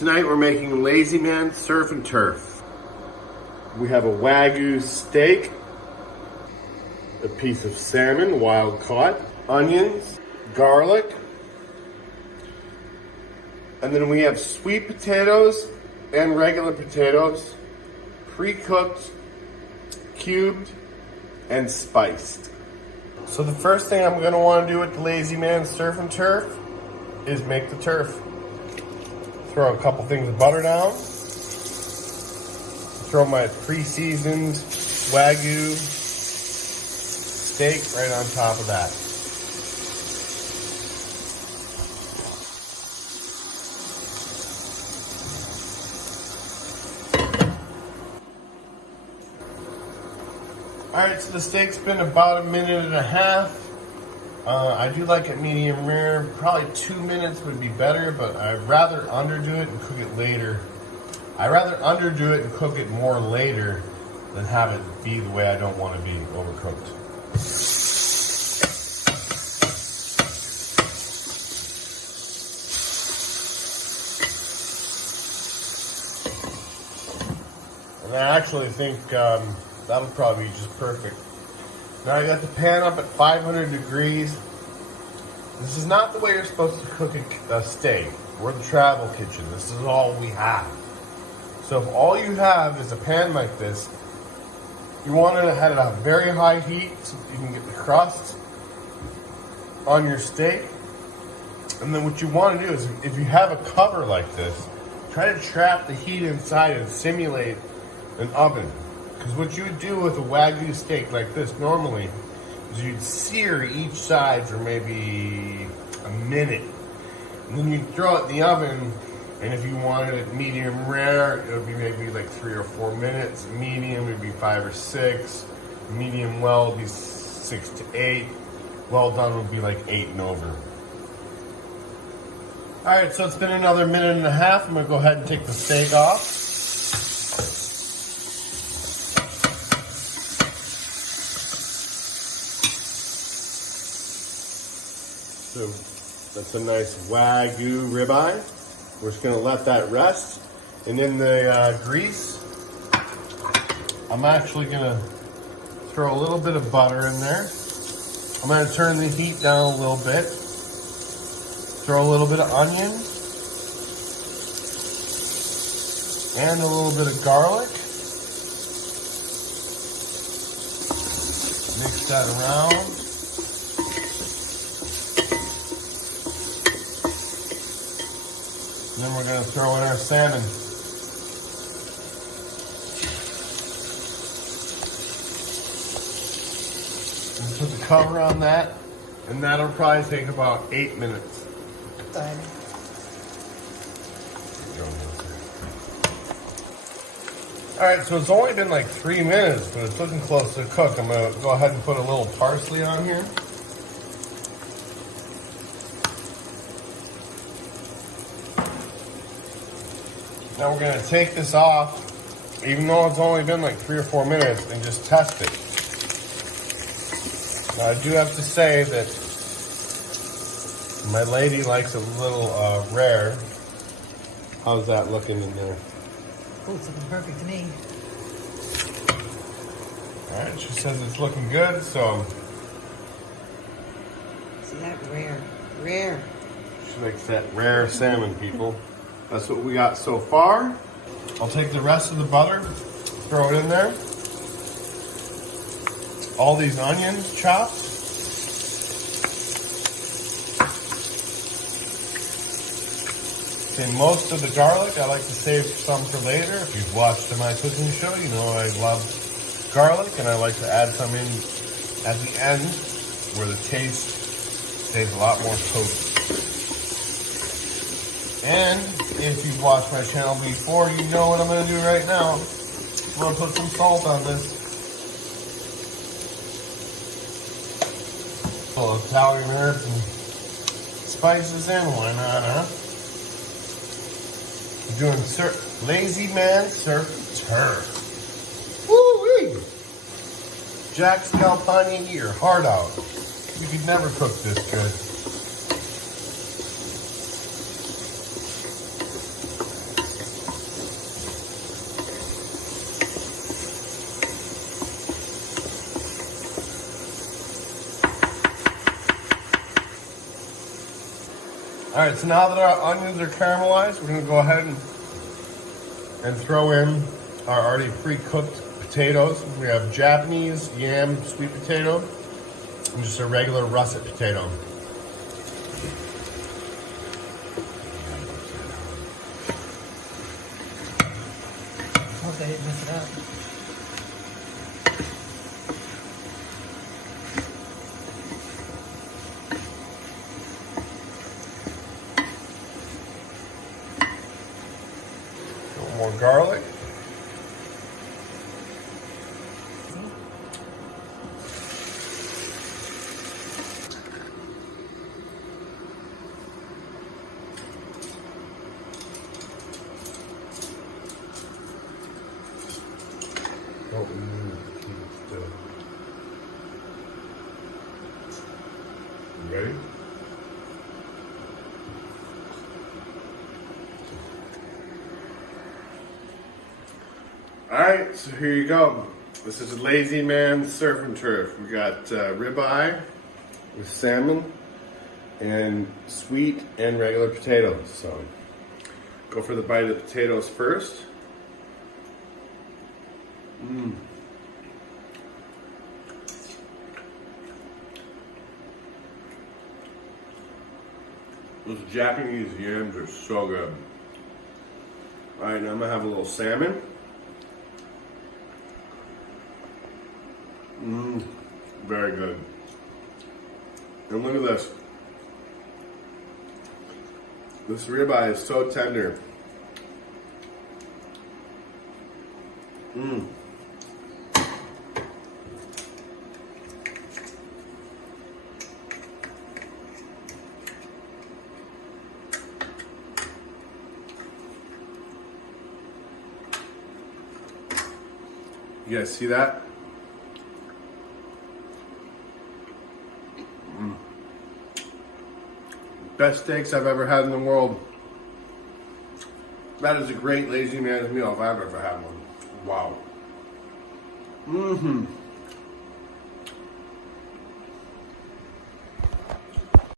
Tonight we're making Lazy Man Surf and Turf. We have a Wagyu steak, a piece of salmon, wild caught, onions, garlic, and then we have sweet potatoes and regular potatoes, pre-cooked, cubed, and spiced. So the first thing I'm going to want to do with the Lazy Man Surf and Turf is make the turf. Throw a couple things of butter down. Throw my pre-seasoned Wagyu steak right on top of that. Alright, so the steak's been about 1.5 minutes. I do like it medium rare. Probably 2 minutes would be better, but I'd rather underdo it and cook it later. I'd rather underdo it and cook it more later than have it be the way I don't want to be, overcooked. And I actually think that'll probably be just perfect. Now I got the pan up at 500 degrees. This is not the way you're supposed to cook a steak. We're the travel kitchen. This is all we have. So if all you have is a pan like this, you want it to have it at a very high heat so you can get the crust on your steak. And then what you want to do is, if you have a cover like this, try to trap the heat inside and simulate an oven. Because what you would do with a Wagyu steak like this normally is you'd sear each side for maybe a minute. And then you'd throw it in the oven, and if you wanted it medium rare, it would be maybe like 3 or 4 minutes. Medium would be 5 or 6. Medium well would be 6 to 8. Well done would be like 8 and over. Alright, so it's been another 1.5 minutes. I'm going to go ahead and take the steak off. So that's a nice Wagyu ribeye. We're just going to let that rest. And in the grease, I'm actually going to throw a little bit of butter in there. I'm going to turn the heat down a little bit. Throw a little bit of onion. And a little bit of garlic. Mix that around. And then we're going to throw in our salmon. And put the cover on that, and that'll probably take about 8 minutes. Good. Alright, so it's only been like 3 minutes, but it's looking close to cook. I'm going to go ahead and put a little parsley on here. Now we're going to take this off, even though it's only been like 3 or 4 minutes, and just test it. Now I do have to say that my lady likes a little rare. How's that looking in there? Oh, it's looking perfect to me. Alright, she says it's looking good, so... See that? Rare. Rare. She likes that rare salmon, people. That's what we got so far. I'll take the rest of the butter, throw it in there. All these onions chopped. Okay, most of the garlic, I like to save some for later. If you've watched my cooking show, you know I love garlic, and I like to add some in at the end where the taste stays a lot more potent. And if you've watched my channel before, you know what I'm going to do right now. I'm going to put some salt on this. Full of Italian herbs and spices in. Why not, huh? We're doing Lazy Man Surf and Turf. Woo-wee! Jack Scalpani, eat your heart out. You could never cook this good. Alright, so now that our onions are caramelized, we're going to go ahead and throw in our already pre-cooked potatoes. We have Japanese yam sweet potato and just a regular russet potato. Hope I didn't mess it up. A little more garlic. Oh, keep it still. You ready? Alright, so here you go. This is a Lazy Man Surf and Turf. We got ribeye with salmon and sweet and regular potatoes. So go for the bite of the potatoes first. Those Japanese yams are so good. Alright, now I'm gonna have a little salmon. Very good. And look at this. This ribeye is so tender. You guys see that? Best steaks I've ever had in the world. That is a great Lazy Man's meal if I've ever had one. Wow.